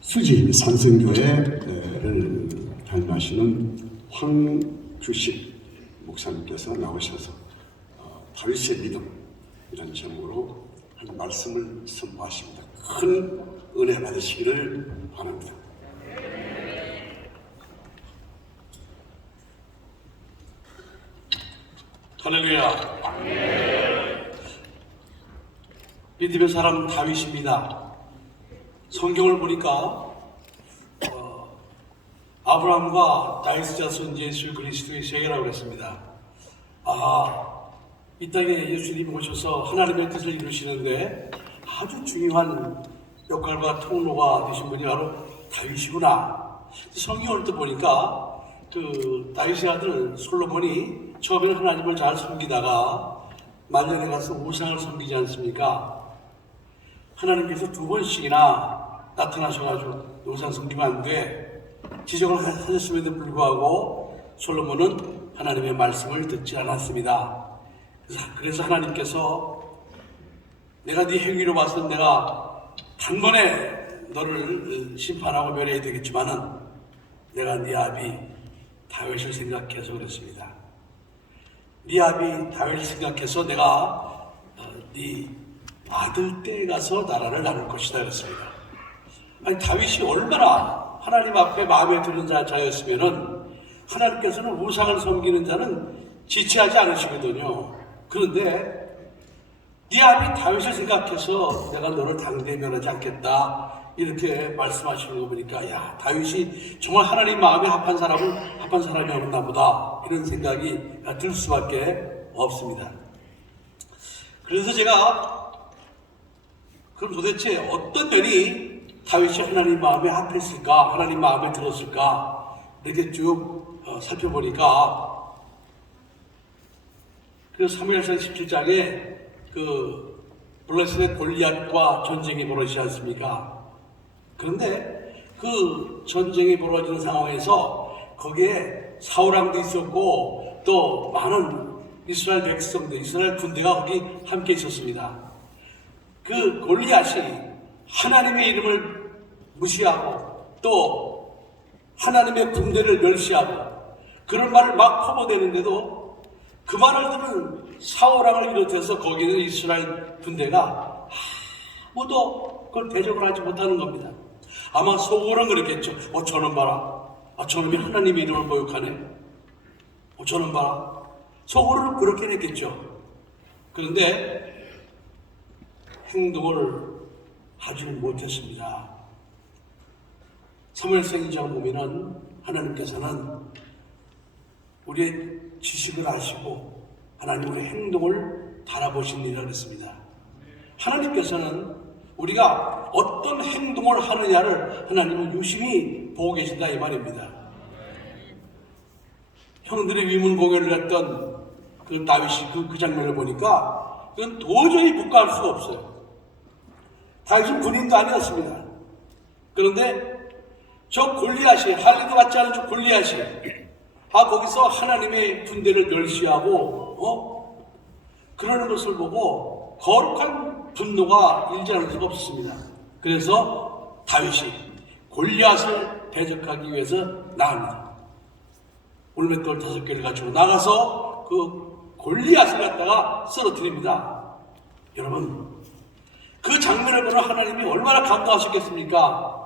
수지 산성교회를 담임하시는 황규식 목사님께서 나오셔서 다윗의 믿음이라는 제목으로 한 말씀을 선포하십니다. 큰 은혜 받으시기를 바랍니다. 할렐루야. 믿음의 사람 다윗입니다. 성경을 보니까 아브라함과 다윗의 자손 예수 그리스도의 세계라고 했습니다. 이 땅에 예수님이 오셔서 하나님의 뜻을 이루시는데 아주 중요한 역할과 통로가 되신 분이 바로 다윗이구나. 성경을 또 보니까 다윗의 아들 솔로몬이 처음에는 하나님을 잘 섬기다가 말년에 가서 우상을 섬기지 않습니까? 하나님께서 2번씩이나 나타나셔가지고 우상 섬기면 안 돼 지적을 하셨음에도 불구하고 솔로몬은 하나님의 말씀을 듣지 않았습니다. 그래서 하나님께서 내가 네 행위로 봐서 내가 단번에 너를 심판하고 멸해야 되겠지만은 내가 네 아비 다윗을 생각해서 그랬습니다. 네 아비 다윗을 생각해서 내가 네 아들 때에 가서 나라를 나눌 것이다 그랬습니다. 아니 다윗이 얼마나 하나님 앞에 마음에 드는 자였으면은 하나님께서는 우상을 섬기는 자는 지체하지 않으시거든요. 그런데 네 아비 다윗을 생각해서 내가 너를 당대면하지 않겠다 이렇게 말씀하시는 거 보니까 야 다윗이 정말 하나님 마음에 합한 사람이 없나 보다 이런 생각이 들 수밖에 없습니다. 그래서 제가 그럼 도대체 어떤 면이 다윗이 하나님 마음에 합했을까, 하나님 마음에 들었을까 이렇게 쭉 살펴보니까 사무엘상 17장에 블레셋의 골리앗과 전쟁이 벌어지지 않습니까? 그런데 그 전쟁이 벌어지는 상황에서 거기에 사울왕도 있었고 또 많은 이스라엘 백성들, 이스라엘 군대가 거기 함께 있었습니다. 그 골리앗이 하나님의 이름을 무시하고 또 하나님의 군대를 멸시하고 그런 말을 막 퍼부대는데도 그 말을 들은 사울왕을 비롯해서 거기 있는 이스라엘 군대가 아무도 그걸 대적을 하지 못하는 겁니다. 아마 속으로는 그랬겠죠. 저놈 봐라. 저놈이 하나님의 이름을 모욕하네. 저놈 봐라. 속으로는 그렇게 했겠죠. 그런데 행동을 하지 못했습니다. 사무엘상 2장 보면은 하나님께서는 우리의 지식을 아시고 하나님 우리의 행동을 바라보십니다 그랬습니다. 하나님께서는 우리가 어떤 행동을 하느냐를 하나님은 유심히 보고 계신다 이 말입니다. 형들이 위문공연을 했던 그 다윗이 그 장면을 보니까 그건 도저히 묵과할 수가 없어요. 다윗은 군인도 아니었습니다. 그런데 저 골리앗이 할리도 같지 않은 저 골리앗이 거기서 하나님의 군대를 멸시하고 그러는 것을 보고 거룩한 분노가 일지 않을 수가 없습니다. 그래서 다윗이 골리앗을 대적하기 위해서 나갑니다. 올맷돌 5개를 가지고 나가서 그 골리앗을 갖다가 쓰러뜨립니다. 여러분 그 장면을 보는 하나님이 얼마나 감동하셨겠습니까?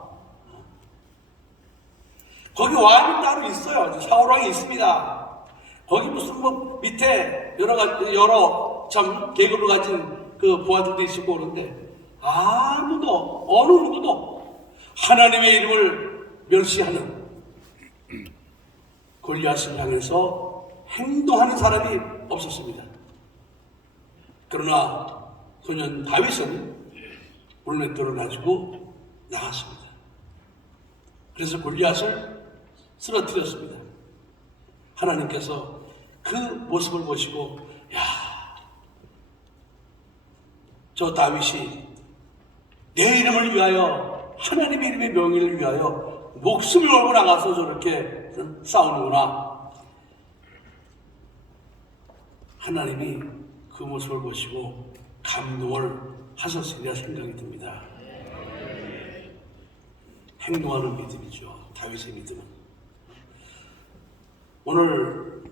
거기 왕이 따로 있어요. 사울왕이 있습니다. 거기 무슨 밑에 여러 참 계급을 가진 그 부하들도 있었고 그런데 아무도 어느 누구도 하나님의 이름을 멸시하는 골리앗을 향해서 행동하는 사람이 없었습니다. 그러나 소년 다윗은 물맷돌을 가지고 나갔습니다. 그래서 골리앗을 쓰러뜨렸습니다. 하나님께서 그 모습을 보시고 저 다윗이 내 이름을 위하여 하나님의 이름의 명예를 위하여 목숨을 걸고 나가서 저렇게 싸우는구나. 하나님이 그 모습을 보시고 감동을 하셨으리라 생각이 듭니다. 행동하는 믿음이죠. 다윗의 믿음은. 오늘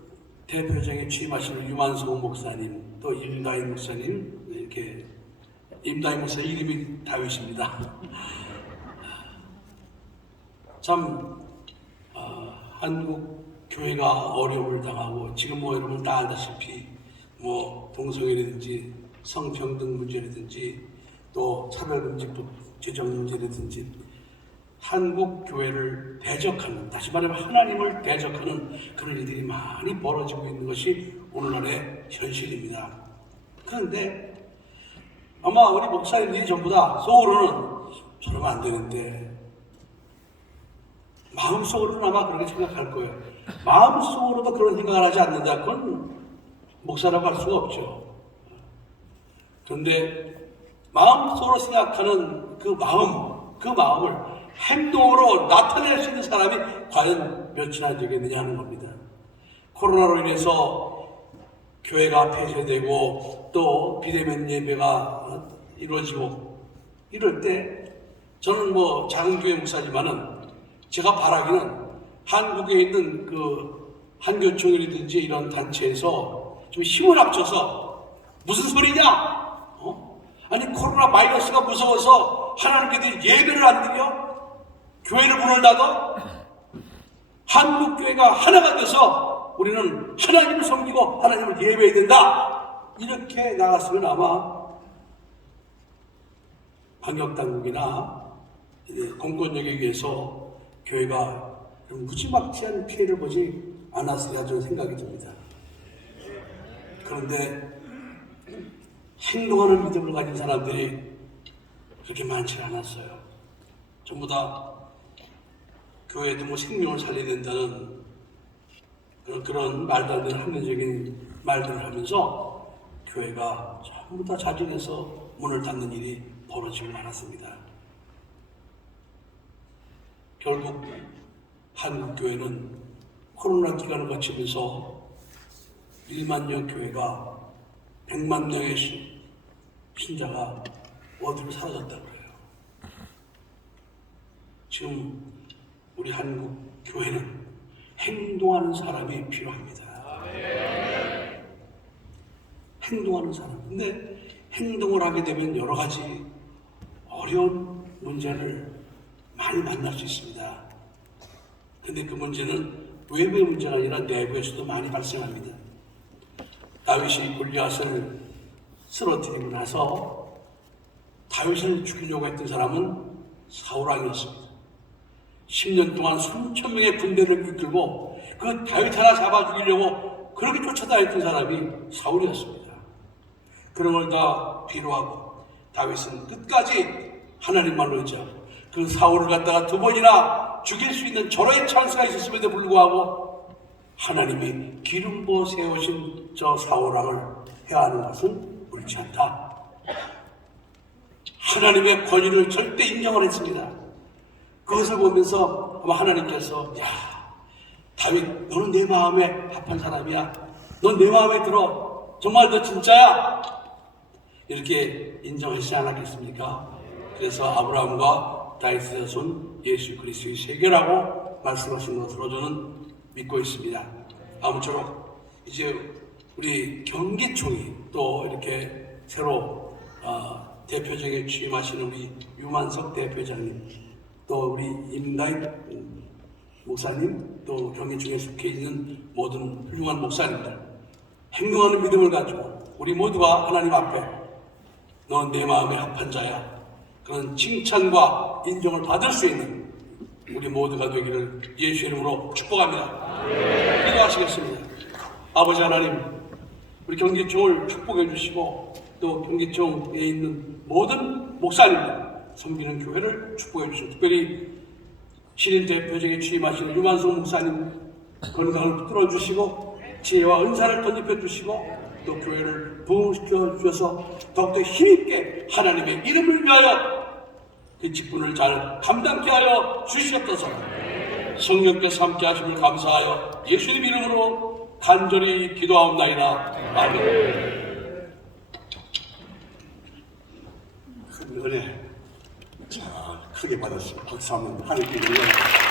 대표적인 취임하시는 유만성 목사님, 또 임다희 목사님, 이렇게 임다희 목사 이름이 다윗입니다. 참 한국 교회가 어려움을 당하고 지금 뭐 여러분 다 알다시피 뭐 동성애라든지 성평등 문제라든지 또 차별금지법 제정 문제라든지 한국 교회를 대적하는, 다시 말하면 하나님을 대적하는 그런 일들이 많이 벌어지고 있는 것이 오늘날의 현실입니다. 그런데 아마 우리 목사님들이 전부 다 속으로는 저러면 안 되는데, 마음속으로는 아마 그렇게 생각할 거예요. 마음속으로도 그런 생각을 하지 않는다, 그건 목사라고 할 수가 없죠. 그런데 마음속으로 생각하는 그 마음을 행동으로 나타낼 수 있는 사람이 과연 몇이나 되겠느냐 하는 겁니다. 코로나로 인해서 교회가 폐쇄되고 또 비대면 예배가 이루어지고 이럴 때 저는 뭐 작은 교회 목사지만은 제가 바라기는 한국에 있는 그 한교총이라든지 이런 단체에서 좀 힘을 합쳐서 무슨 소리냐? 아니 코로나 바이러스가 무서워서 하나님께 예배를 안 드려? 교회를 문을 닫아? 한국 교회가 하나가 돼서 우리는 하나님을 섬기고 하나님을 예배해야 된다. 이렇게 나갔으면 아마 방역당국이나 공권력에 의해서 교회가 무지막지한 피해를 보지 않았으리라 저는 생각이 듭니다. 그런데 행동하는 믿음을 가진 사람들이 그렇게 많지 않았어요. 전부 다 교회도 뭐 생명을 살려야 된다는 그런 말도 안 되는 합리적인 말들을 하면서 교회가 전부 다 자진해서 문을 닫는 일이 벌어지고 말았습니다. 결국 한국교회는 코로나 기간을 거치면서 1만여 교회가 100만 명의 신자가 어디로 사라졌다고 해요. 지금 우리 한국 교회는 행동하는 사람이 필요합니다. 행동하는 사람. 근데 행동을 하게 되면 여러 가지 어려운 문제를 많이 만날 수 있습니다. 근데 그 문제는 외부의 문제가 아니라 내부에서도 많이 발생합니다. 다윗이 골리앗을 쓰러뜨리고 나서 다윗을 죽이려고 했던 사람은 사울 왕이었습니다. 10년 동안 수천 명의 군대를 이끌고 그 다윗 하나 잡아 죽이려고 그렇게 쫓아다녔던 사람이 사울이었습니다. 그런 걸 다 뒤로하고 다윗은 끝까지 하나님만로 의지하고 그 사울을 갖다가 2번이나 죽일 수 있는 절호의 찬스가 있었음에도 불구하고 하나님이 기름 부어 세우신 저 사울 왕을 해하는 것은 옳지 않다. 하나님의 권위를 절대 인정을 했습니다. 그것을 보면서 아마 하나님께서 야 다윗 너는 내 마음에 합한 사람이야. 넌 내 마음에 들어. 정말 너 진짜야. 이렇게 인정하시지 않았겠습니까? 그래서 아브라함과 다윗의 자손 예수 그리스도의 세계라고 말씀하신 것으로 저는 믿고 있습니다. 아무쪼록 이제 우리 경기총이 또 이렇게 새로 대표적인 취임하시는 우리 유만석 대표장님, 또 우리 임다희 목사님, 또 경기총에 속해 있는 모든 훌륭한 목사님들, 행동하는 믿음을 가지고 우리 모두가 하나님 앞에 넌 내 마음에 합한 자야, 그런 칭찬과 인정을 받을 수 있는 우리 모두가 되기를 예수의 이름으로 축복합니다. 기도하시겠습니다. 아버지 하나님, 우리 경기총을 축복해 주시고 또 경기총에 있는 모든 목사님들, 섬기는 교회를 축복해 주시고 특별히 신인 대표적에 취임하시는 유만성 목사님 건강을 붙들어 주시고 지혜와 은사를 덧입혀 주시고 또 교회를 부흥시켜 주셔서 더욱더 힘있게 하나님의 이름을 위하여 그 직분을 잘 감당케 하여 주시옵소서. 성령께서 함께 하심을 감사하여 예수님 이름으로 간절히 기도하옵나이다. 아멘. 큰 은혜. 자, 크게 받았어요. 박수 한번 하나님께 영광.